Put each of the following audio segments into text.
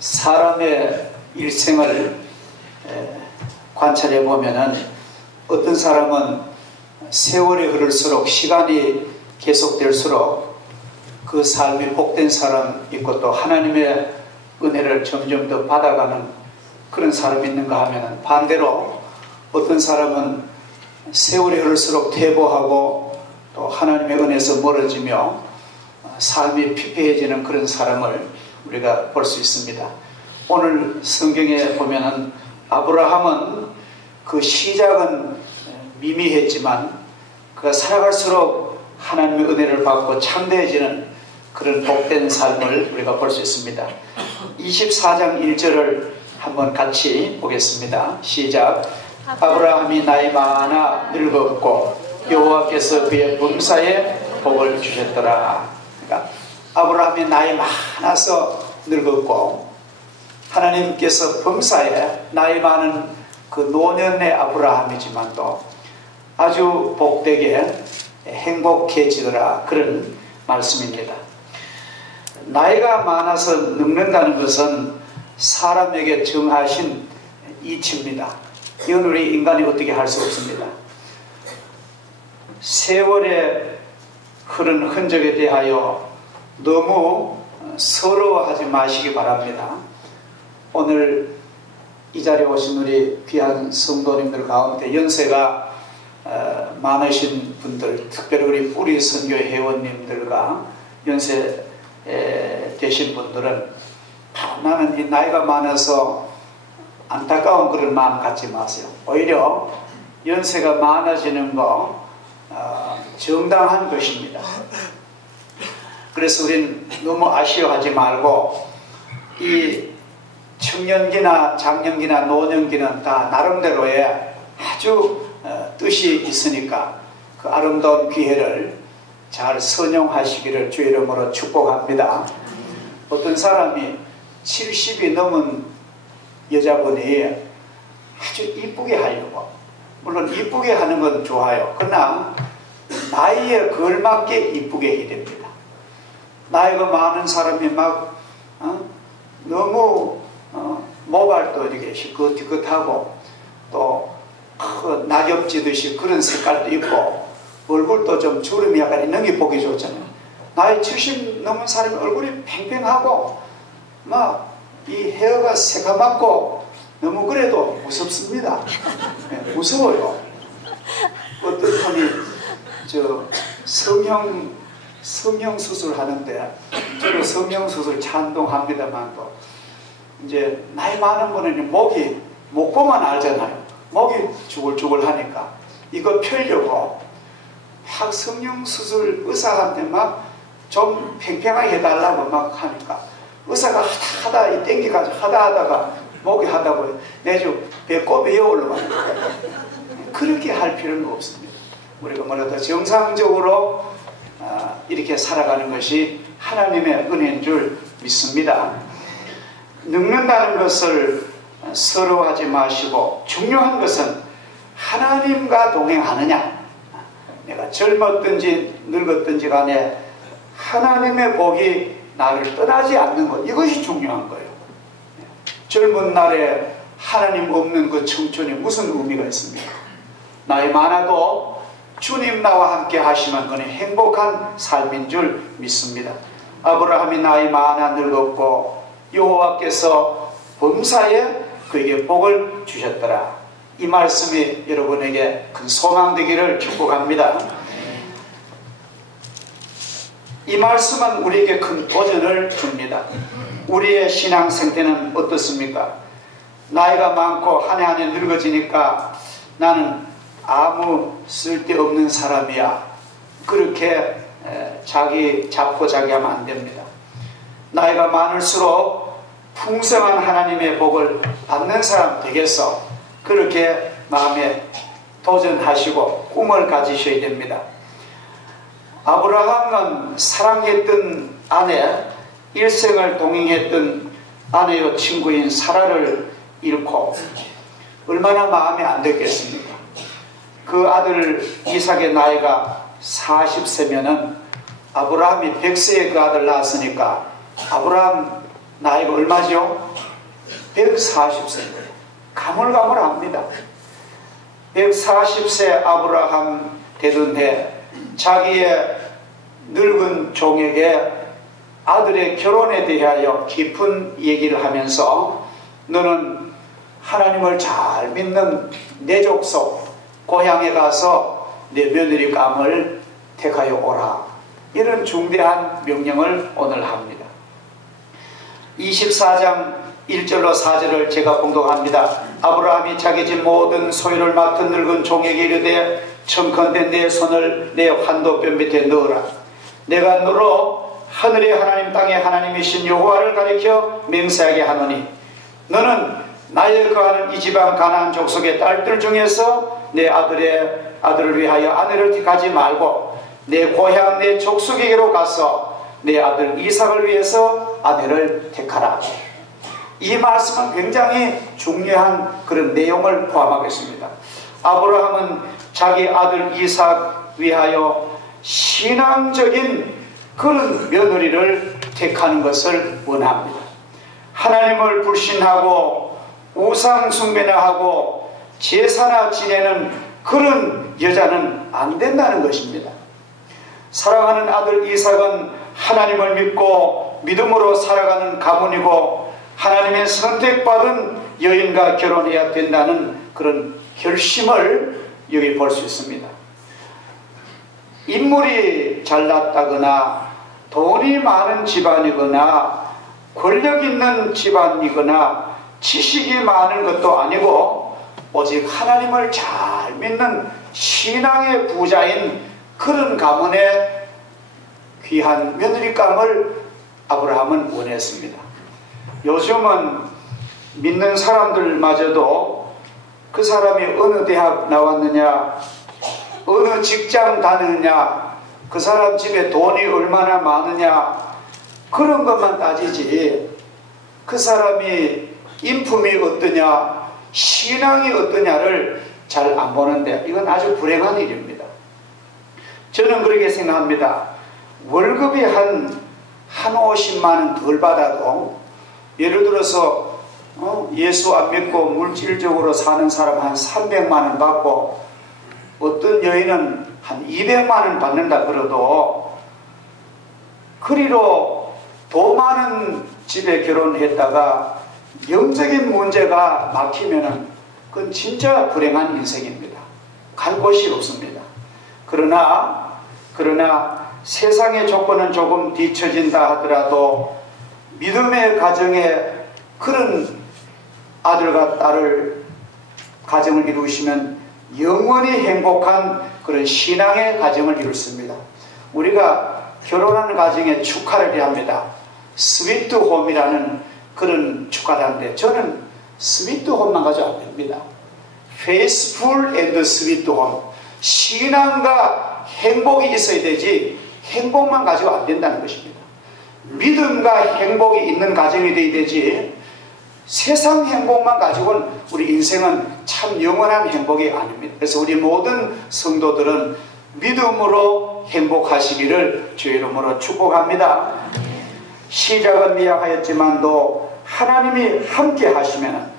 사람의 일생을 관찰해 보면은 어떤 사람은 세월이 흐를수록, 시간이 계속될수록 그 삶이 복된 사람 있고, 또 하나님의 은혜를 점점 더 받아가는 그런 사람이 있는가 하면은, 반대로 어떤 사람은 세월이 흐를수록 퇴보하고 또 하나님의 은혜에서 멀어지며 삶이 피폐해지는 그런 사람을 우리가 볼 수 있습니다. 오늘 성경에 보면은 아브라함은 그 시작은 미미했지만 그가 살아갈수록 하나님의 은혜를 받고 참되어지는 그런 복된 삶을 우리가 볼 수 있습니다. 24장 1절을 한번 같이 보겠습니다. 시작. 아브라함이 나이 많아 늙었고 여호와께서 그의 범사에 복을 주셨더라. 그러니까 아브라함이 나이 많아서 늙었고, 하나님께서 범사에, 나이 많은 그 노년의 아브라함이지만 또 아주 복되게 행복해지더라, 그런 말씀입니다. 나이가 많아서 늙는다는 것은 사람에게 정하신 이치입니다. 이건 우리 인간이 어떻게 할 수 없습니다. 세월의 흐른 흔적에 대하여 너무 서러워하지 마시기 바랍니다. 오늘 이 자리에 오신 우리 귀한 성도님들 가운데 연세가 많으신 분들, 특별히 우리 뿌리 선교회 회원님들과 연세 되신 분들은 나는 이 나이가 많아서 안타까운 그런 마음 갖지 마세요. 오히려 연세가 많아지는 거 정당한 것입니다. 그래서 우린 너무 아쉬워하지 말고, 이 청년기나 장년기나 노년기는 다 나름대로의 아주 뜻이 있으니까 그 아름다운 기회를 잘 선용하시기를 주의 이름으로 축복합니다. 어떤 사람이 70이 넘은 여자분이 아주 이쁘게 하려고, 물론 이쁘게 하는 건 좋아요. 그러나 나이에 걸맞게 이쁘게 해야 됩니다. 나이가 많은 사람이 막 너무 모발도 이렇게 시긋시긋하고 또 낙엽지듯이 그런 색깔도 있고 얼굴도 좀 주름이 약간 있는 게 보기 좋잖아요. 나이 70 넘은 사람이 얼굴이 팽팽하고 막 이 헤어가 새까맣고 너무 그래도 무섭습니다. 네, 무서워요. 어떤 분이 성형 수술 하는데, 저도 성형 수술 찬동합니다만 또 이제 나이 많은 분은 목 보면 알잖아요. 목이 주글주글 하니까 이거 펴려고 막 성형 수술 의사한테 막 좀 팽팽하게 해달라고 막 하니까 의사가 하다 땡기가지고 하다가 목이 하다고 내주 배꼽이 올라가는 거예요. 그렇게 할 필요는 없습니다. 우리가 뭐라도 정상적으로 이렇게 살아가는 것이 하나님의 은혜인 줄 믿습니다. 늙는다는 것을 서러워하지 마시고, 중요한 것은 하나님과 동행하느냐. 내가 젊었든지 늙었든지 간에 하나님의 복이 나를 떠나지 않는 것, 이것이 중요한 거예요. 젊은 날에 하나님 없는 그 청춘이 무슨 의미가 있습니까? 나이 많아도 주님 나와 함께 하시면 그는 행복한 삶인 줄 믿습니다. 아브라함이 나이 많아 늙었고 여호와께서 범사에 그에게 복을 주셨더라. 이 말씀이 여러분에게 큰 소망 되기를 축복합니다. 이 말씀은 우리에게 큰 도전을 줍니다. 우리의 신앙 생태는 어떻습니까? 나이가 많고 한 해 한 해 늙어지니까 나는 아무 쓸데없는 사람이야, 그렇게 자기 잡고 자기 하면 안 됩니다. 나이가 많을수록 풍성한 하나님의 복을 받는 사람 되겠어, 그렇게 마음에 도전하시고 꿈을 가지셔야 됩니다. 아브라함은 사랑했던 아내, 일생을 동행했던 아내요 친구인 사라를 잃고 얼마나 마음이 안 됐겠습니까? 그 아들 이삭의 나이가 40세면은 아브라함이 100세에 그 아들 낳았으니까 아브라함 나이가 얼마죠? 140세입니다. 가물가물합니다. 140세 아브라함 되던 해 자기의 늙은 종에게 아들의 결혼에 대하여 깊은 얘기를 하면서 너는 하나님을 잘 믿는 내 족속 고향에 가서 내 며느리감을 택하여 오라, 이런 중대한 명령을 오늘 합니다. 24장 1절로 4절을 제가 봉독합니다. 아브라함이 자기 집 모든 소유를 맡은 늙은 종에게 이르되 청컨대 내 손을 내 환도뼈 밑에 넣어라. 내가 너로 하늘의 하나님 땅의 하나님이신 여호와를 가리켜 맹세하게 하노니 너는 나의 거하는 이 지방 가나안 족속의 딸들 중에서 내 아들을 위하여 아내를 택하지 말고 내 고향 내 족속에게로 가서 내 아들 이삭을 위해서 아내를 택하라. 이 말씀은 굉장히 중요한 그런 내용을 포함하겠습니다. 아브라함은 자기 아들 이삭 위하여 신앙적인 그런 며느리를 택하는 것을 원합니다. 하나님을 불신하고 우상 숭배나 하고 제사나 지내는 그런 여자는 안 된다는 것입니다. 사랑하는 아들 이삭은 하나님을 믿고 믿음으로 살아가는 가문이고 하나님의 선택받은 여인과 결혼해야 된다는 그런 결심을 여기 볼 수 있습니다. 인물이 잘났다거나 돈이 많은 집안이거나 권력 있는 집안이거나 지식이 많은 것도 아니고 오직 하나님을 잘 믿는 신앙의 부자인 그런 가문의 귀한 며느리감을 아브라함은 원했습니다. 요즘은 믿는 사람들마저도 그 사람이 어느 대학 나왔느냐, 어느 직장 다니느냐, 그 사람 집에 돈이 얼마나 많으냐, 그런 것만 따지지 그 사람이 인품이 어떠냐, 신앙이 어떠냐를 잘 안 보는데 이건 아주 불행한 일입니다. 저는 그렇게 생각합니다. 월급이 한 50만 원 덜 받아도 예를 들어서 예수 안 믿고 물질적으로 사는 사람 한 300만 원 받고 어떤 여인은 한 200만 원 받는다 그래도 그리로 돈 많은 집에 결혼했다가 영적인 문제가 막히면은 그건 진짜 불행한 인생입니다. 갈 곳이 없습니다. 그러나 세상의 조건은 조금 뒤처진다 하더라도 믿음의 가정에 그런 아들과 딸을 가정을 이루시면 영원히 행복한 그런 신앙의 가정을 이루습니다. 우리가 결혼하는 가정에 축하를 합니다. 스위트홈이라는 그런 축가를 하는데 저는 스위트홈만 가지고 안 됩니다. 페이스풀 앤드 스위트홈, 신앙과 행복이 있어야 되지 행복만 가지고 안 된다는 것입니다. 믿음과 행복이 있는 가정이 되어야 되지 세상 행복만 가지고는 우리 인생은 참 영원한 행복이 아닙니다. 그래서 우리 모든 성도들은 믿음으로 행복하시기를 주의 이름으로 축복합니다. 시작은 미약하였지만도 하나님이 함께 하시면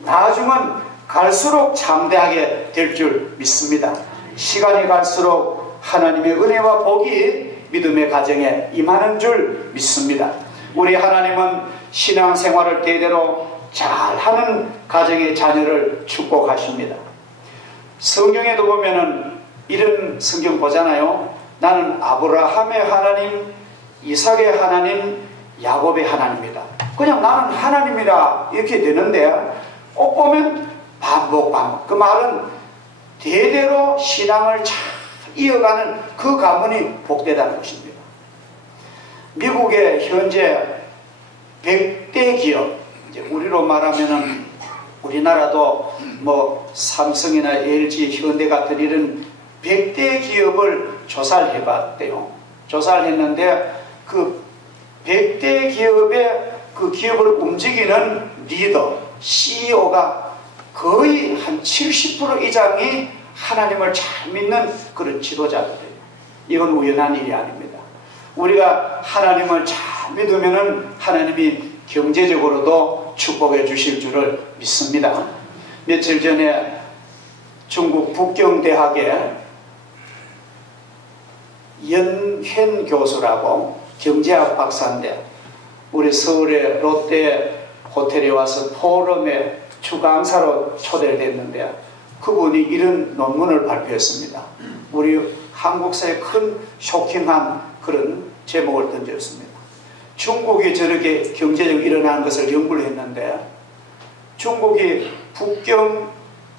나중은 갈수록 장대하게 될 줄 믿습니다. 시간이 갈수록 하나님의 은혜와 복이 믿음의 가정에 임하는 줄 믿습니다. 우리 하나님은 신앙생활을 대대로 잘하는 가정의 자녀를 축복하십니다. 성경에도 보면은 이런 성경 보잖아요. 나는 아브라함의 하나님, 이삭의 하나님, 야곱의 하나님이다. 그냥 나는 하나님이다 이렇게 되는데 꼭 보면 반복. 그 말은 대대로 신앙을 잘 이어가는 그 가문이 복되다는 것입니다. 미국의 현재 100대 기업, 이제 우리로 말하면은 우리나라도 뭐 삼성이나 LG, 현대 같은 이런 100대 기업을 조사를 해봤대요. 조사를 했는데 그 100대 기업의 그 기업을 움직이는 리더, CEO가 거의 한 70% 이상이 하나님을 잘 믿는 그런 지도자들이에요. 이건 우연한 일이 아닙니다. 우리가 하나님을 잘 믿으면은 하나님이 경제적으로도 축복해 주실 줄을 믿습니다. 며칠 전에 중국 북경대학의 연현 교수라고 경제학 박사인데 우리 서울의 롯데 호텔에 와서 포럼에 주강사로 초대를 됐는데 그분이 이런 논문을 발표했습니다. 우리 한국사에 큰 쇼킹한 그런 제목을 던졌습니다. 중국이 저렇게 경제적으로 일어나는 것을 연구를 했는데 중국이 북경,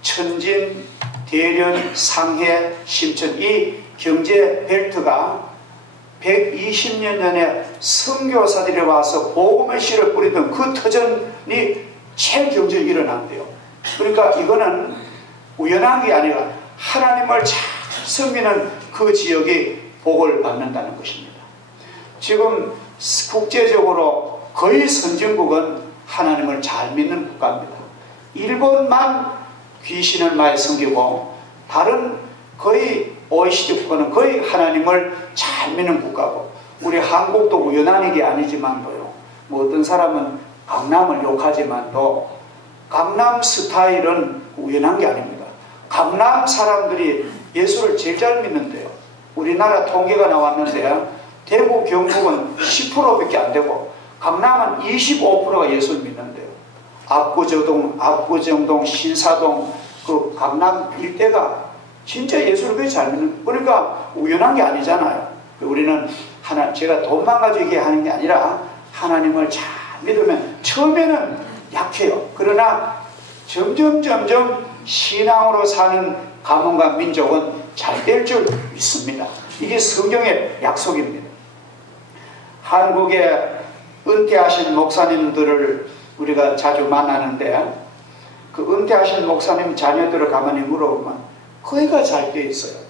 천진, 대련, 상해, 심천 이 경제 벨트가 120년 전에 선교사들이 와서 복음의 씨를 뿌리던 그 터전이 최경제적으로 일어난대요. 그러니까 이거는 우연한 게 아니라 하나님을 잘 섬기는 그 지역이 복을 받는다는 것입니다. 지금 국제적으로 거의 선진국은 하나님을 잘 믿는 국가입니다. 일본만 귀신을 많이 섬기고 다른 거의 OECD 국가는 거의 하나님을 잘 믿는 국가고 우리 한국도 우연한 일이 아니지만도요. 뭐 어떤 사람은 강남을 욕하지만도 강남 스타일은 우연한 게 아닙니다. 강남 사람들이 예수를 제일 잘 믿는데요. 우리나라 통계가 나왔는데 대구 경북은 10%밖에 안 되고 강남은 25%가 예수를 믿는데요. 압구정동, 신사동 그 강남 일대가 진짜 예수를 그렇게 잘 믿는 그러니까 우연한 게 아니잖아요. 우리는 제가 돈만 가지고 얘기하는 게 아니라 하나님을 잘 믿으면 처음에는 약해요. 그러나 점점 신앙으로 사는 가문과 민족은 잘 될 줄 믿습니다. 이게 성경의 약속입니다. 한국에 은퇴하신 목사님들을 우리가 자주 만나는데 그 은퇴하신 목사님 자녀들을 가만히 물어보면 거의가 잘 되어 있어요.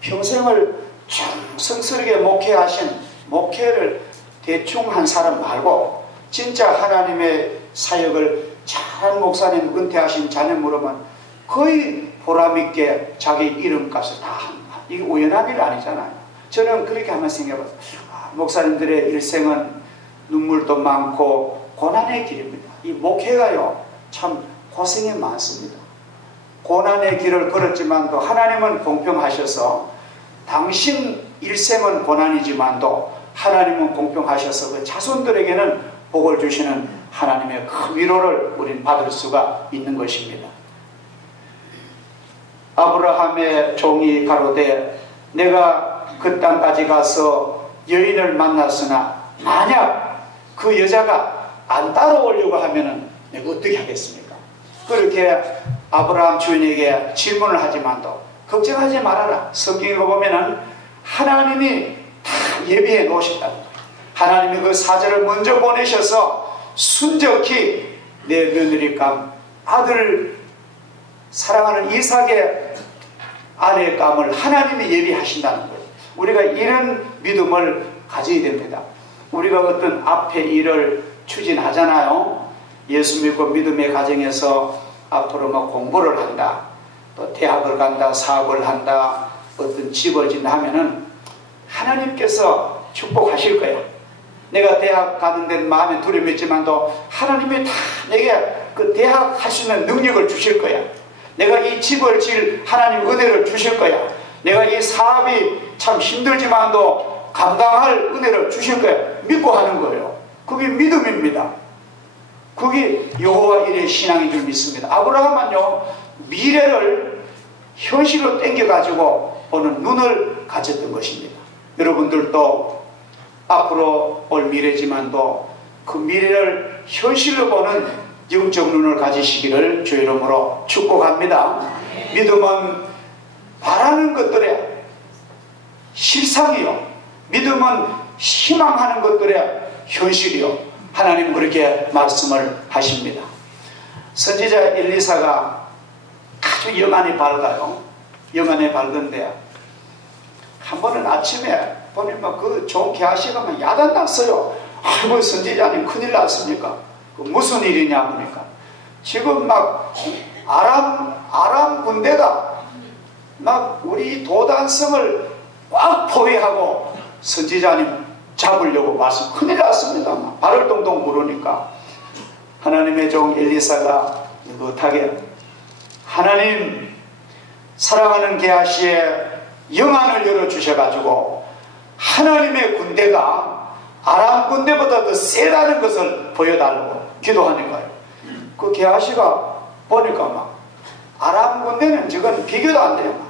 평생을 정성스럽게 목회하신 목회를 대충 한 사람 말고 진짜 하나님의 사역을 잘한 목사님 은퇴하신 자녀 물어보면 거의 보람있게 자기 이름값을 다 한다. 이게 우연한 일 아니잖아요. 저는 그렇게 한번 생각해봤어요. 목사님들의 일생은 눈물도 많고 고난의 길입니다. 이 목회가요 참 고생이 많습니다. 고난의 길을 걸었지만도 하나님은 공평하셔서 당신 일생은 고난이지만도 하나님은 공평하셔서 그 자손들에게는 복을 주시는 하나님의 큰 위로를 우리는 받을 수가 있는 것입니다. 아브라함의 종이 가로되 내가 그 땅까지 가서 여인을 만났으나 만약 그 여자가 안 따라오려고 하면은 내가 어떻게 하겠습니까? 그렇게 아브라함 주인에게 질문을 하지만도 걱정하지 말아라. 성경에 보면은 하나님이 다 예비해 놓으셨다는 거예요. 하나님이 그 사자를 먼저 보내셔서 순적히 내 며느리감 아들 사랑하는 이삭의 아내감을 하나님이 예비하신다는 거예요. 우리가 이런 믿음을 가져야 됩니다. 우리가 어떤 앞에 일을 추진하잖아요. 예수 믿고 믿음의 가정에서 앞으로 뭐 공부를 한다, 또 대학을 간다, 사업을 한다, 어떤 집을 짓는다 하면은 하나님께서 축복하실 거야. 내가 대학 가는 데는 마음에 두려움이 있지만도 하나님이 다 내게 그 대학 할 수 있는 능력을 주실 거야. 내가 이 집을 지을 하나님 은혜를 주실 거야. 내가 이 사업이 참 힘들지만도 감당할 은혜를 주실 거야. 믿고 하는 거예요. 그게 믿음입니다. 그게 여호와 일의 신앙인 줄 믿습니다. 아브라함은요 미래를 현실로 땡겨가지고 보는 눈을 가졌던 것입니다. 여러분들도 앞으로 올 미래지만도 그 미래를 현실로 보는 영적 눈을 가지시기를 주의 이름으로 축복합니다. 믿음은 바라는 것들의 실상이요, 믿음은 희망하는 것들의 현실이요. 하나님 그렇게 말씀을 하십니다. 선지자 엘리사가 아주 영안이 밝아요. 영안이 밝은데 한 번은 아침에 보니까 그 좋은 개아씨가 야단 났어요. 아이고 선지자님 큰일 났습니까? 무슨 일이냐 보니까 지금 막 아람 군대가 막 우리 도단성을 꽉 포위하고 선지자님 잡으려고 말씀 큰일 났습니다. 발을 동동 구르니까 하나님의 종 엘리사가 느긋하게 하나님 사랑하는 게하시의 영안을 열어주셔가지고 하나님의 군대가 아람 군대보다 더 세다는 것을 보여달라고 기도하는 거예요. 그 게하시가 보니까 막 아람 군대는 저건 비교도 안 돼요.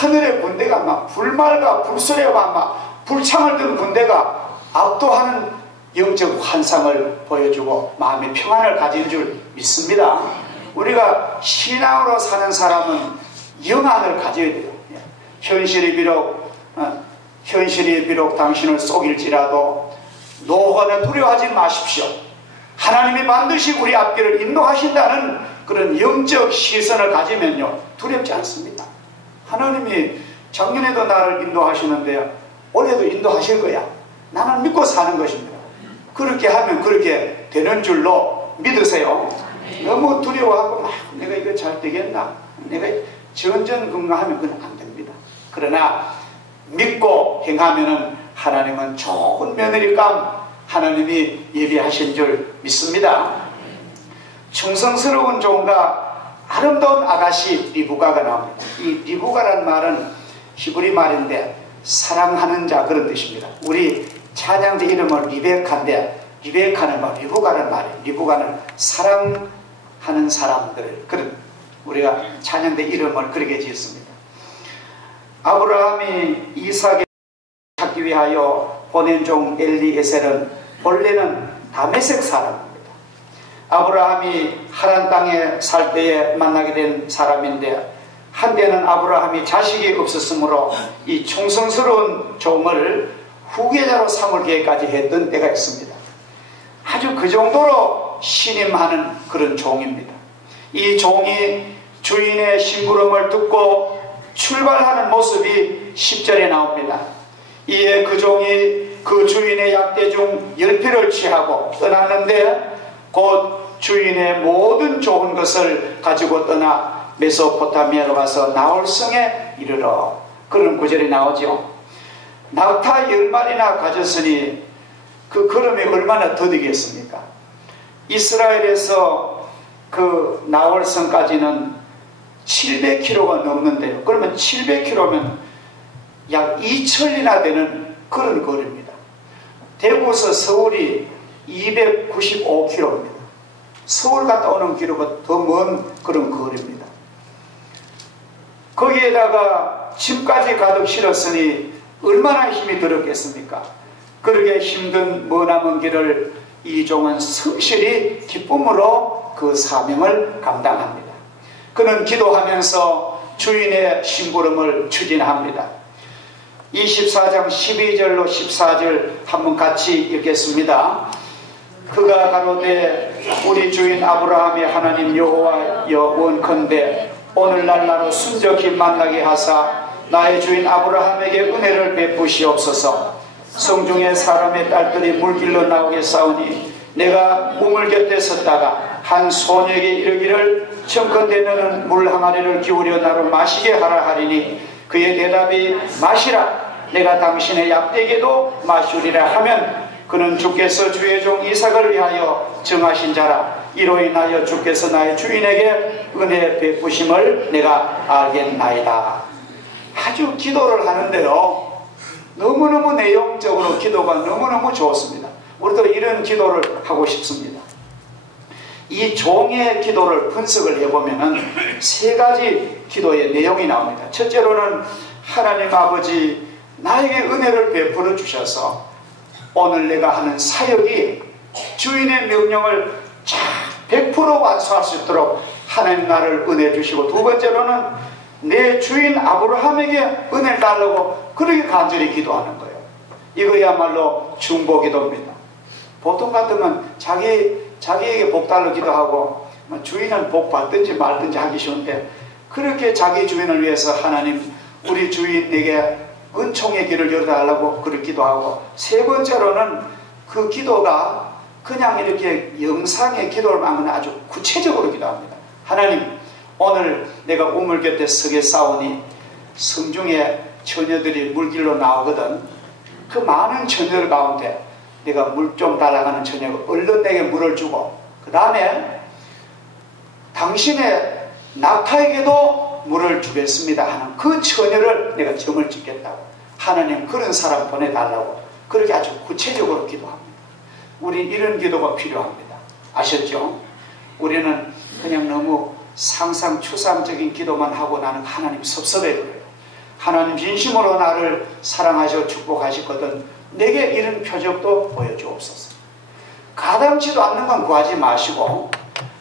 하늘의 군대가 막 불말과 불소리와 막 불창을 든 군대가 압도하는 영적 환상을 보여주고 마음의 평안을 가진 줄 믿습니다. 우리가 신앙으로 사는 사람은 영안을 가져야 돼요. 현실이 비록 당신을 속일지라도 노고는 두려워하지 마십시오. 하나님이 반드시 우리 앞길을 인도하신다는 그런 영적 시선을 가지면요 두렵지 않습니다. 하나님이 작년에도 나를 인도하시는데 올해도 인도하실 거야. 나는 믿고 사는 것입니다. 그렇게 하면 그렇게 되는 줄로 믿으세요. 너무 두려워하고 내가 이거 잘 되겠나, 내가 전전긍긍하면 그건 안 됩니다. 그러나 믿고 행하면은 하나님은 좋은 며느리감 하나님이 예비하신 줄 믿습니다. 충성스러운 종과 아름다운 아가씨 리브가가 나옵니다. 이 리브가란 말은 히브리 말인데 사랑하는 자 그런 뜻입니다. 우리 찬양대 이름은 리베카인데 리베카는 뭐 리브가란 말이에요. 리브가는 사랑하는 사람들, 그런 우리가 찬양대 이름을 그렇게 지었습니다. 아브라함이 이삭을 찾기 위하여 보낸 종 엘리에셀은 원래는 다메섹 사람입니다. 아브라함이 하란 땅에 살 때에 만나게 된 사람인데 한때는 아브라함이 자식이 없었으므로 이 충성스러운 종을 후계자로 삼을 계획까지 했던 때가 있습니다. 아주 그 정도로 신임하는 그런 종입니다. 이 종이 주인의 심부름을 듣고 출발하는 모습이 10절에 나옵니다. 이에 그 종이 그 주인의 약대 중 10표를 취하고 떠났는데 곧 주인의 모든 좋은 것을 가지고 떠나 메소포타미아로 가서 나홀성에 이르러, 그런 구절이 나오죠. 낙타 10마리나 가졌으니 그 걸음이 얼마나 더디겠습니까? 이스라엘에서 그 나홀성까지는 700km가 넘는데요. 그러면 700km면 약 2천리나 되는 그런 거리입니다. 대구에서 서울이 295km입니다. 서울 갔다 오는 길보다 더 먼 그런 거리입니다. 거기에다가 짐까지 가득 실었으니 얼마나 힘이 들었겠습니까? 그렇게 힘든 머나먼 길을 이 종은 성실히 기쁨으로 그 사명을 감당합니다. 그는 기도하면서 주인의 심부름을 추진합니다. 24장 12절로 14절 한번 같이 읽겠습니다. 그가 가로되 우리 주인 아브라함의 하나님 여호와여 원컨대 오늘날 나로 순적히 만나게 하사 나의 주인 아브라함에게 은혜를 베푸시옵소서. 성중에 사람의 딸들이 물길로 나오게 싸우니 내가 우물 곁에 섰다가 한 소녀에게 이르기를 청컨대 너는 물 항아리를 기울여 나를 마시게 하라 하리니 그의 대답이 마시라, 내가 당신의 약대에게도 마시리라 하면 그는 주께서 주의 종 이삭을 위하여 정하신 자라. 이로 인하여 주께서 나의 주인에게 은혜 베푸심을 내가 알겠나이다. 아주 기도를 하는데요, 너무너무 내용적으로 기도가 너무너무 좋습니다. 우리도 이런 기도를 하고 싶습니다. 이 종의 기도를 분석을 해보면 세 가지 기도의 내용이 나옵니다. 첫째로는 하나님 아버지 나에게 은혜를 베풀어 주셔서 오늘 내가 하는 사역이 주인의 명령을 잘 100% 완수할 수 있도록 하나님 나를 은혜 주시고, 두 번째로는 내 주인 아브라함에게 은혜를 달라고 그렇게 간절히 기도하는 거예요. 이거야말로 중보기도입니다. 보통 같으면 자기에게 복 달라고 기도하고 주인은 복 받든지 말든지 하기 쉬운데, 그렇게 자기 주인을 위해서 하나님 우리 주인에게 은총의 길을 열어달라고 그렇게 기도하고, 세 번째로는 그 기도가 그냥 이렇게 영상의 기도를 하면 아주 구체적으로 기도합니다. 하나님 오늘 내가 우물 곁에 서게 싸우니 성중에 처녀들이 물길로 나오거든. 그 많은 처녀들 가운데 내가 물 좀 달라가는 처녀가 얼른 내게 물을 주고, 그 다음에 당신의 낙타에게도 물을 주겠습니다 하는 그 처녀를 내가 점을 찍겠다고, 하나님 그런 사람 보내달라고 그렇게 아주 구체적으로 기도합니다. 우리 이런 기도가 필요합니다. 아셨죠? 우리는 그냥 너무 상상 추상적인 기도만 하고 나는 하나님 섭섭해 그래요. 하나님 진심으로 나를 사랑하시고 축복하시거든 내게 이런 표적도 보여주옵소서. 가당치도 않는 건 구하지 마시고,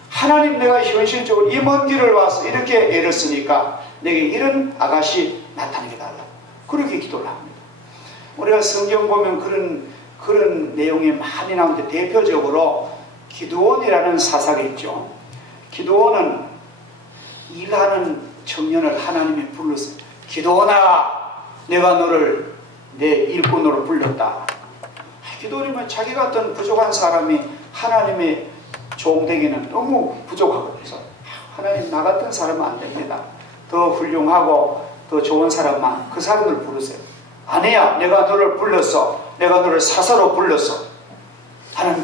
하나님 내가 현실적으로 이 먼 길을 와서 이렇게 애를 쓰니까 내게 이런 아가씨 나타나게 달라고 그렇게 기도를 합니다. 우리가 성경 보면 그런 내용이 많이 나오는데, 대표적으로 기드온이라는 사사가 있죠. 기드온은 일하는 청년을 하나님이 불렀어요. 기드온아, 내가 너를 내 일꾼으로 불렀다. 기드온이면 자기 같은 부족한 사람이 하나님의 종 되기는 너무 부족하거든요. 하나님 나 같은 사람은 안 됩니다. 더 훌륭하고 더 좋은 사람만 그 사람을 부르세요. 아니야, 내가 너를 불렀어. 내가 너를 사사로 불렀어. 하나님,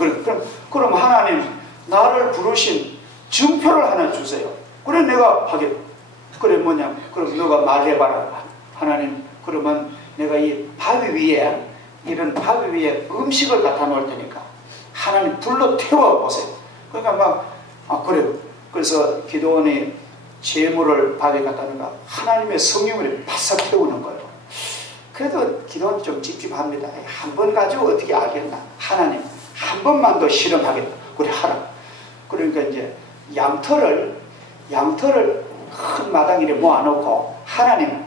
그럼 하나님 나를 부르신 증표를 하나 주세요. 그래 내가 하겠. 그래 뭐냐? 그럼 너가 말해봐라. 하나님, 그러면 내가 이 바위 위에, 이런 바위 위에 음식을 갖다 놓을 테니까 하나님 불러 태워보세요. 그러니까 그래요. 그래서 기드온이 재물을 바위에 갖다 놓으니까 하나님의 성령을 바싹 태우는 거예요. 그래도 기도는 좀 찝찝합니다. 한 번 가지고 어떻게 알겠나. 하나님 한 번만 더 실험하겠다. 그래 하라. 그러니까 이제 양털을 큰 마당 위에 모아놓고, 하나님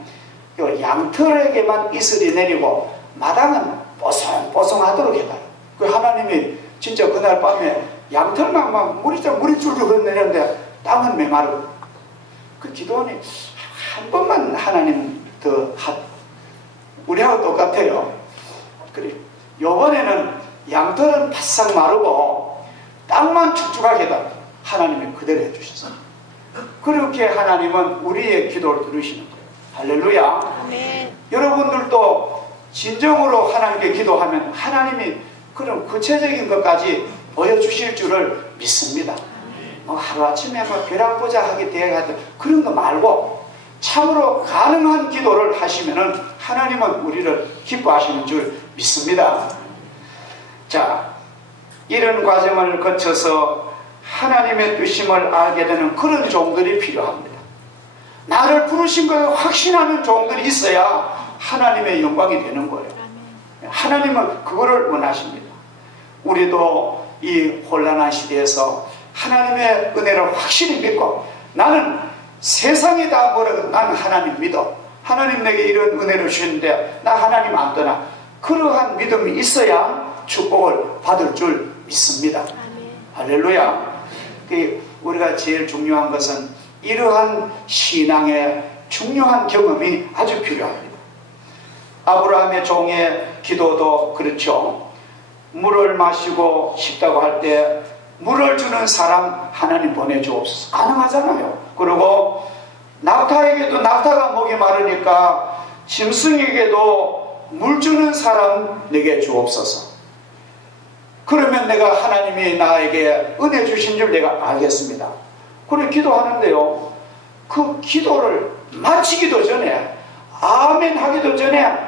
양털에게만 이슬이 내리고 마당은 뽀송뽀송하도록 해봐요. 그 하나님이 진짜 그날 밤에 양털만 막 물이 줄줄 흘러내렸는데 땅은 메마르고, 그 기도원이 한 번만 하나님 더 우리하고 똑같아요. 그래 요번에는 양털은 바싹 마르고 땅만 축축하게 해다 하나님이 그대로 해주셨어요. 그렇게 하나님은 우리의 기도를 들으시는 거예요. 할렐루야. 아멘. 여러분들도 진정으로 하나님께 기도하면 하나님이 그런 구체적인 것까지 보여주실 줄을 믿습니다. 하루아침에 벼락보자 하게 대해야 그런 거 말고 참으로 가능한 기도를 하시면은 하나님은 우리를 기뻐하시는 줄 믿습니다. 자, 이런 과정을 거쳐서 하나님의 뜻임을 알게 되는 그런 종들이 필요합니다. 나를 부르신 걸 확신하는 종들이 있어야 하나님의 영광이 되는 거예요. 하나님은 그거를 원하십니다. 우리도 이 혼란한 시대에서 하나님의 은혜를 확실히 믿고, 나는 세상이 다 뭐라고 나는 하나님 믿어. 하나님 내게 이런 은혜를 주시는데 나 하나님 안 떠나. 그러한 믿음이 있어야 축복을 받을 줄 믿습니다. 할렐루야. 우리가 제일 중요한 것은 이러한 신앙의 중요한 경험이 아주 필요합니다. 아브라함의 종의 기도도 그렇죠. 물을 마시고 싶다고 할 때 물을 주는 사람 하나님 보내주옵소서. 가능하잖아요. 그리고 낙타에게도 낙타가 목이 마르니까 짐승에게도 물 주는 사람 내게 주옵소서. 그러면 내가 하나님이 나에게 은혜 주신 줄 내가 알겠습니다. 그래 기도하는데요, 그 기도를 마치기도 전에, 아멘 하기도 전에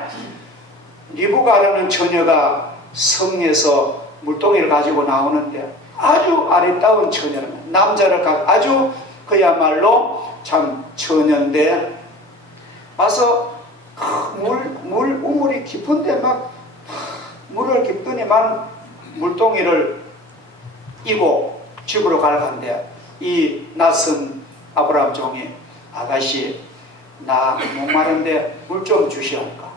리브가라는 처녀가 성에서 물동이를 가지고 나오는데, 아주 아름다운 처녀는 남자를 아주 그야말로 참 처녀인데 와서 우물이 깊은데 막 물을 깊더니만 물동이를 이고 집으로 가려는데, 이 낯선 아브라함 종이 아가씨 나 목마른데 물 좀 주시옵니까?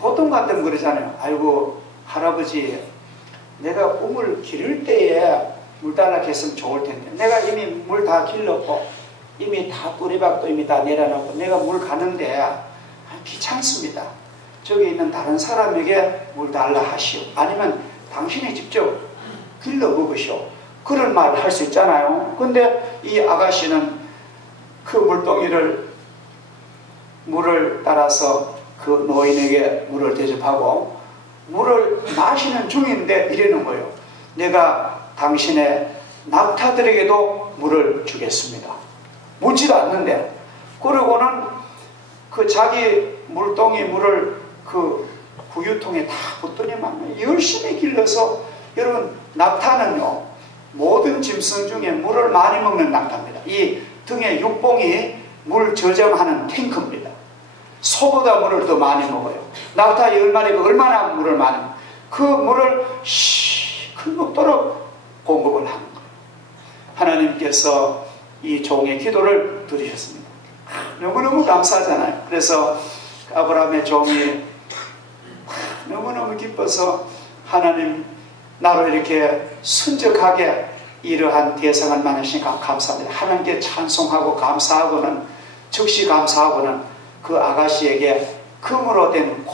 보통 같으면 그러잖아요. 아이고 할아버지, 내가 우물 기를 때에 물 달라고 했으면 좋을 텐데 내가 이미 물 다 길렀고 이미 다 뿌리박도 이미 다 내려놓고 내가 물 가는데 귀찮습니다. 저기 있는 다른 사람에게 물 달라 하시오. 아니면 당신이 직접 길러 먹으시오. 그런 말을 할 수 있잖아요. 근데 이 아가씨는 그 물동이를 물을 따라서 그 노인에게 물을 대접하고 물을 마시는 중인데 이러는 거예요. 내가 당신의 낙타들에게도 물을 주겠습니다. 묻지도 않는데. 그러고는 그 자기 물동이 물을 그 구유통에 다 붓더니만 열심히 길러서, 여러분 낙타는요 모든 짐승 중에 물을 많이 먹는 낙타입니다. 이 등에 육봉이 물 저장하는 탱크입니다. 소보다 물을 더 많이 먹어요. 낙타 10마리가 얼마나 물을 많이 먹어요. 그 물을 큰 먹도록 공급을 하는 거예요. 하나님께서 이 종의 기도를 들으셨습니다. 너무너무 감사하잖아요. 그래서 아브라함의 종이 너무너무 기뻐서, 하나님 나로 이렇게 순적하게 이러한 대상을 만나시니까 감사합니다. 하나님께 찬송하고 감사하고는, 즉시 감사하고는 그 아가씨에게 금으로 된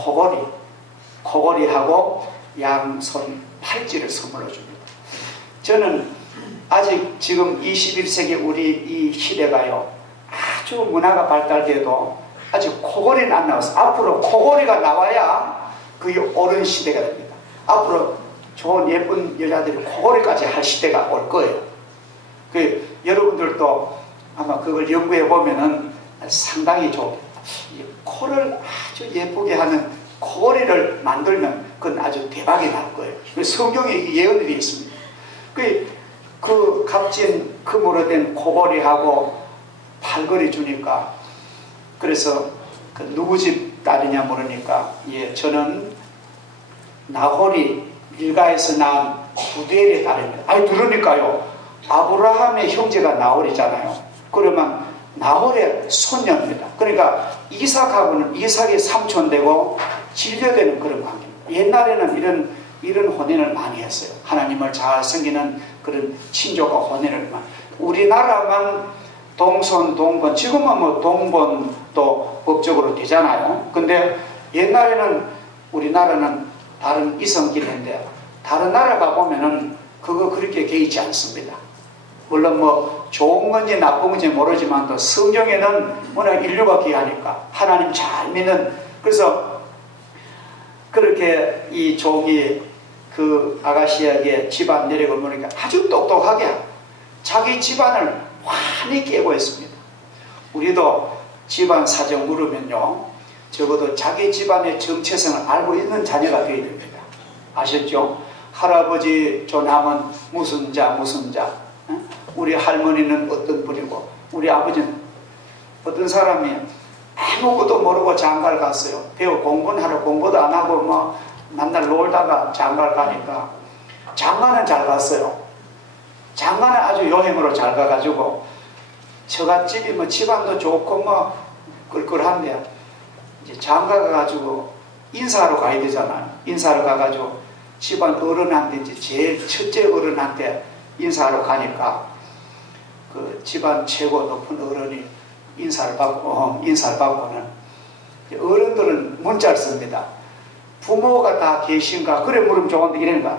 코걸이하고 양손 팔찌를 선물로 줍니다. 저는 아직 지금 21세기 우리 이 시대가요, 아주 문화가 발달돼도 아직 코걸이는 안 나왔어요. 앞으로 코걸이가 나와야 그게 옳은 시대가 됩니다. 앞으로 좋은 예쁜 여자들이 코걸이까지 할 시대가 올 거예요. 여러분들도 아마 그걸 연구해 보면은 상당히 코를 아주 예쁘게 하는 코걸이를 만들면 그건 아주 대박이 날 거예요. 성경에 예언이 되어 있습니다. 그 값진 금으로 된 코걸이하고 팔걸이 주니까, 그래서 그 누구 집 딸이냐 물으니까, 예, 저는 나홀이 밀가에서 낳은 부두엘의 딸입니다. 아니, 들으니까요, 아브라함의 형제가 나홀이잖아요. 그러면 나홀의 손녀입니다. 그러니까 이삭하고는 이삭의 삼촌되고 진료되는 그런 관계입니다. 옛날에는 이런 혼인을 많이 했어요. 하나님을 잘 섬기는 그런 친족과 혼인을 많이. 우리나라만 동son, 동본, 지금은 뭐 동본도 법적으로 되잖아요. 근데 옛날에는 우리나라는 다른 이성길인데, 다른 나라 가보면은 그거 그렇게 개의치 않습니다. 물론 뭐 좋은 건지 나쁜 건지 모르지만 또 성경에는 워낙 인류가 귀하니까 하나님 잘 믿는, 그래서 그렇게 이 종이 그 아가씨에게 집안 내력을 보니까 아주 똑똑하게 자기 집안을 환히 깨고 있습니다. 우리도 집안 사정 물으면요, 적어도 자기 집안의 정체성을 알고 있는 자녀가 되어야 됩니다. 아셨죠? 할아버지 조남은 무슨 자 무슨 자, 우리 할머니는 어떤 분이고, 우리 아버지는 어떤 사람이 아무것도 모르고 장가를 갔어요. 배우 공부는 하러 공부도 안 하고 뭐 맨날 놀다가 장가를 가니까, 장가는 잘 갔어요. 장가는 아주 여행으로 잘 가가지고, 처갓집이 뭐 집안도 좋고 뭐 꿀꿀한데, 이제 장가 가가지고 인사하러 가야 되잖아요. 인사하러 가가지고 집안 어른한테, 이제 제일 첫째 어른한테 인사하러 가니까 그 집안 최고 높은 어른이 인사를 받고는, 어른들은 문자를 씁니다. 부모가 다 계신가? 그래 물으면 좋은데 이러니까,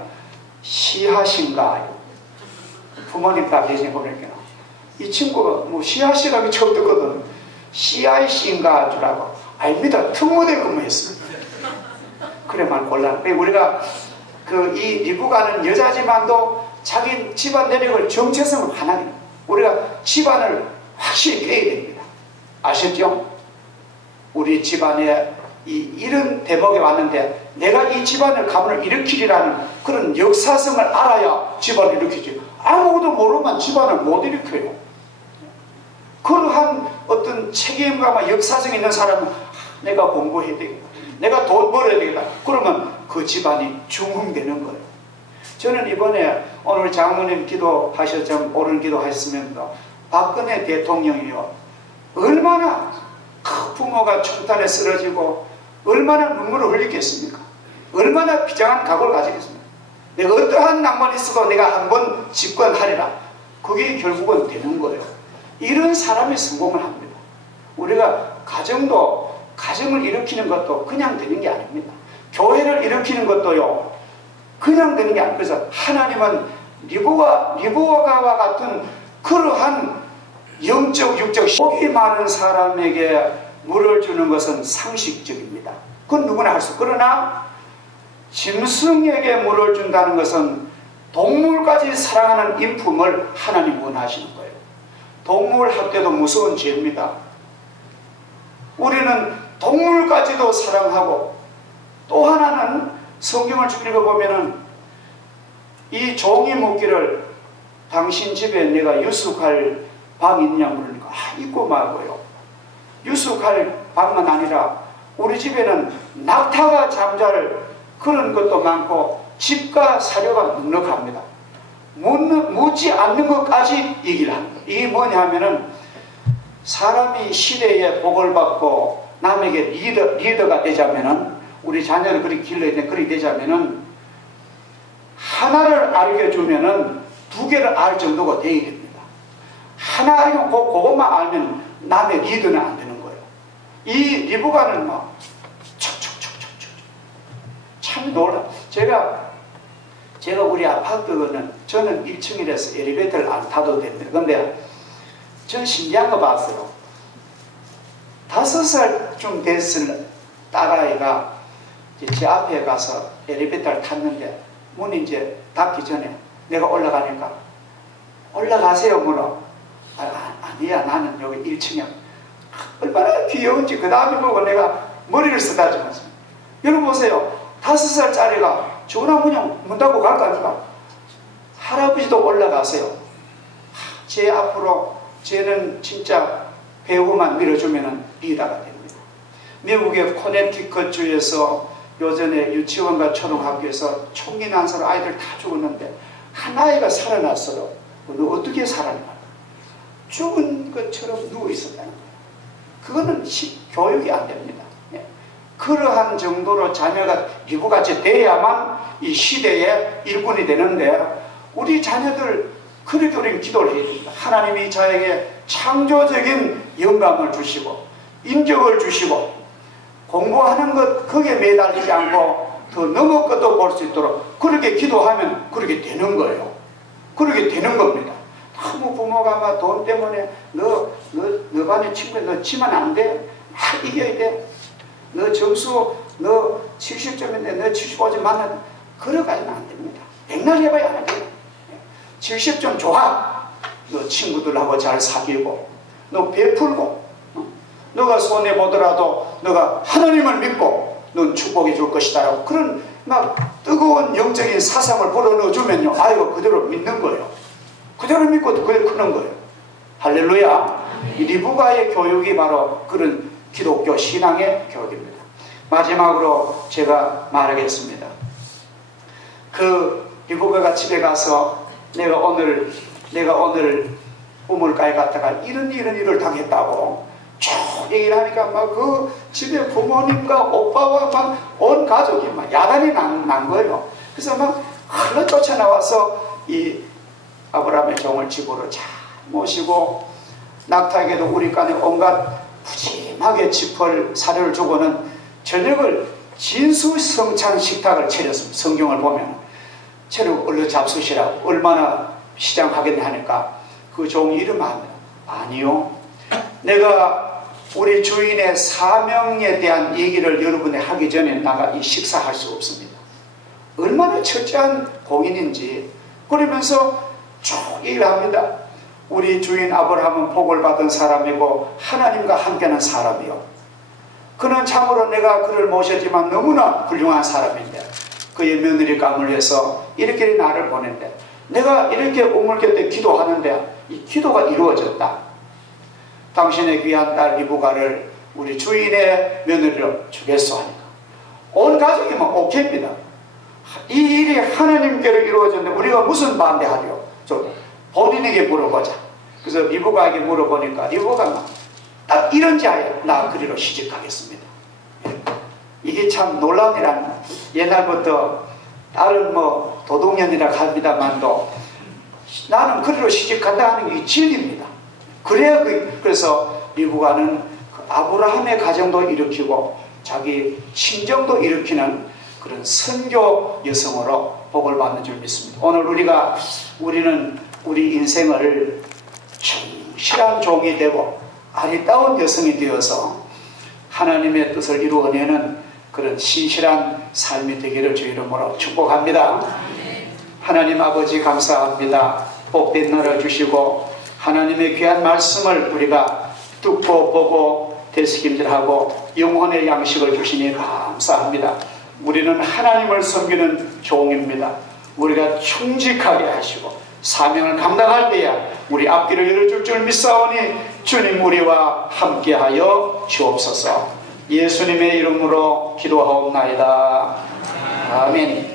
시하신가? 부모님 다 계신 거니까. 이 친구가 뭐 시하시라고 처음 듣거든. CIC인가 주라고. 아닙니다. 특무대 근무했습니다. 그래 말 곤란. 우리가 이 미국 가는 여자지만도 자기 집안 내력을 정체성을 하나님, 우리가 집안을 확실히 깨야 됩니다. 아셨죠? 우리 집안에 이런 대목에 왔는데, 내가 이 집안을 가문을 일으키리라는 그런 역사성을 알아야 집안을 일으키지. 아무것도 모르면 집안을 못 일으켜요. 그러한 어떤 책임감과 역사성이 있는 사람은 내가 공부해야 되겠다, 내가 돈 벌어야 되겠다, 그러면 그 집안이 중흥되는 거예요. 저는 이번에 오늘 장로님 기도하셨죠. 오늘 기도하셨으면 박근혜 대통령이요, 얼마나 부모가 총탄에 쓰러지고 얼마나 눈물을 흘리겠습니까? 얼마나 비장한 각오를 가지겠습니까? 내가 어떠한 낭만이 있어도 내가 한번 집권하리라. 그게 결국은 되는 거예요. 이런 사람이 성공을 합니다. 우리가 가정을 일으키는 것도 그냥 되는 게 아닙니다. 교회를 일으키는 것도요, 그냥 되는 게 아닙니다. 그래서 하나님은 리브가와 같은 그러한 영적, 육적, 복이 많은 사람에게 물을 주는 것은 상식적입니다. 그건 누구나 할 수. 그러나 짐승에게 물을 준다는 것은 동물까지 사랑하는 인품을 하나님 원하시는 거예요. 동물 학대도 무서운 죄입니다. 우리는 동물까지도 사랑하고, 또 하나는 성경을 쭉 읽어보면은 이 종이 묻기를 당신 집에 내가 유숙할 방이 있냐 물으니까 있고 말고요. 유숙할 방만 아니라 우리 집에는 낙타가 잠잘 그런 것도 많고 집과 사료가 넉넉합니다. 묻지 않는 것까지 얘기를 합니다. 이게 뭐냐 하면은 사람이 시대에 복을 받고 남에게 리더가 되자면은, 우리 자녀를 그렇게 길러야 돼, 그렇게 되자면은 하나를 알려주면은 두 개를 알 정도가 되어야 됩니다. 하나 알면 그것만 알면 남의 리더는 안 되는 거예요. 이 리브가는 막 척척척척척 참 놀라. 제가 우리 아파트는 저는 1층이라서 엘리베이터를 안 타도 됩니다. 근데 전 신기한 거 봤어요. 5살쯤 됐을 딸아이가 제 앞에 가서 엘리베이터를 탔는데 문이 이제 닫기 전에 내가 올라가니까 올라가세요 물어. 아니야 나는 여기 1층이야. 얼마나 귀여운지. 그 다음에 보고 내가 머리를 쓰다듬었어. 여러분 보세요. 5살짜리가 전화 문 닫고 갈 거 아닙니까? 할아버지도 올라가세요. 제 앞으로 쟤는 진짜 배우만 밀어주면 리더가 됩니다. 미국의 코네티컷주에서 요전에 유치원과 초등학교에서 총기 난사로 아이들 다 죽었는데 한 아이가 살아났어요. 너 어떻게 살아났나? 죽은 것처럼 누워있었다는 거예요. 그거는 교육이 안 됩니다. 그러한 정도로 자녀가 리브같이 돼야만 이 시대의 일꾼이 되는데, 우리 자녀들 그렇게 우리는 기도를 해야 됩니다. 하나님이 저에게 창조적인 영감을 주시고 인격을 주시고 공부하는 것 거기에 매달리지 않고 더 넘어 것도 볼 수 있도록 그렇게 기도하면 그렇게 되는 거예요. 그렇게 되는 겁니다. 너무 부모가 막 돈 때문에 너 반의 친구에 너 지면 안 돼. 막 이겨야 돼. 너 점수 너 70점인데 너 75점 맞는, 그러가지는 안 됩니다. 백날 해봐야 안 돼요. 70점 좋아. 너 친구들하고 잘 사귀고 너 베풀고 너가 손해보더라도 너가 하나님을 믿고 넌 축복해 줄 것이다 라고 그런 막 뜨거운 영적인 사상을 불어넣어주면요, 아이가 그대로 믿는 거예요. 그대로 믿고 그대로 크는 거예요. 할렐루야. 이 리브가의 교육이 바로 그런 기독교 신앙의 교육입니다. 마지막으로 제가 말하겠습니다. 그 리브가가 집에 가서 내가 오늘 우물가에 갔다가 이런 일을 당했다고 쭉 얘기를 하니까 막 그 집에 부모님과 오빠와 막 온 가족이 막 야단이 난 거예요. 그래서 막 흘러 쫓아나와서 이 아브라함의 종을 집으로 잘 모시고 낙타에게도 우리간에 온갖 푸짐하게 짚을 사료를 주고는 저녁을 진수성찬 식탁을 차렸습니다. 성경을 보면 저녁 얼른 잡수시라고. 얼마나 시장하겠냐 하니까 그 종이 이름합니다. 아니요, 내가 우리 주인의 사명에 대한 얘기를 여러분이 하기 전에 나가 이 식사할 수 없습니다. 얼마나 철저한 공인인지. 그러면서 쭉 얘기를 합니다. 우리 주인 아브라함은 복을 받은 사람이고 하나님과 함께하는 사람이요, 그는 참으로 내가 그를 모셨지만 너무나 훌륭한 사람인데 그의 며느리 감을 해서 이렇게 나를 보낸대. 내가 이렇게 우물곁에 기도하는데 이 기도가 이루어졌다. 당신의 귀한 딸 리브가를 우리 주인의 며느리로 주겠소 하니까 온 가족이 막 오케이입니다. 이 일이 하나님께로 이루어졌는데 우리가 무슨 반대하려? 본인에게 물어보자. 그래서 리브가에게 물어보니까 리브가가 막 딱 이런 자에 나 그리로 시집가겠습니다. 이게 참 놀라운 일은, 옛날부터 다른 뭐 도둑년이라 합니다만도 나는 그리로 시집간다 하는 게 진리입니다. 그래야 그래서 리브가는 그 아브라함의 가정도 일으키고 자기 친정도 일으키는 그런 선교 여성으로 복을 받는 줄 믿습니다. 오늘 우리는 우리 인생을 충실한 종이 되고 아리따운 여성이 되어서 하나님의 뜻을 이루어내는 그런 신실한 삶이 되기를 주 이름으로 축복합니다. 하나님 아버지 감사합니다. 복된 나라 주시고 하나님의 귀한 말씀을 우리가 듣고 보고 되새김질하고 영혼의 양식을 주시니 감사합니다. 우리는 하나님을 섬기는 종입니다. 우리가 충직하게 하시고 사명을 감당할 때야 우리 앞길을 열어줄 줄 믿사오니 주님 우리와 함께하여 주옵소서. 예수님의 이름으로 기도하옵나이다. 아멘.